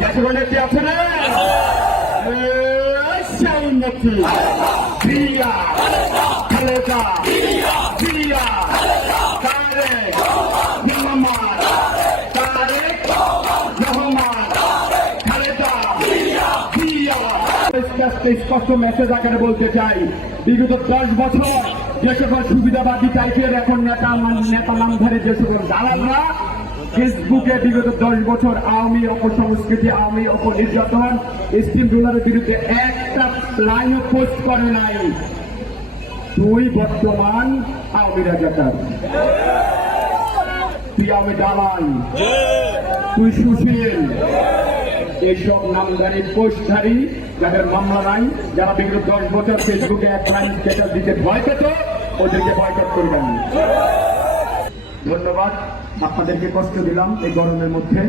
জাতীয় নেত্রী আছে না? সেই নেত্রী প্রিয়া খালেদা প্রিয়া তারেক রহমান তারেক রহমান খালেদা প্রিয়া। স্পষ্ট মেসেজ আকারে বলতে চাই, বিগত 10 বছর যে সকল সুবিধাবাদী টাইপের এখন নেতা নামধারী যে সকল দালালরা ফেসবুকে বিগত 10 বছর আওয়ামী অপসংস্কৃতি আওয়ামী অপনির্যাতন স্টিম রুলারের বিরুদ্ধে একটা লাইনও পোস্ট করে নাই। তুই বর্তমান আওয়ামী রাজাকার, তুই আওয়ামী দালাল, তুই সুশীল। এইসব নামধারী পোস্টধারী যাদের মামলা নাই, যারা বিগত 10 বছর ফেসবুকে এক লাইন স্ট্যাটাস দিতে ভয় পেত, ওদেরকে বয়কট করবেন। ধন্যবাদ, আপনাদেরকে কষ্ট দিলাম এই গরমের মধ্যে।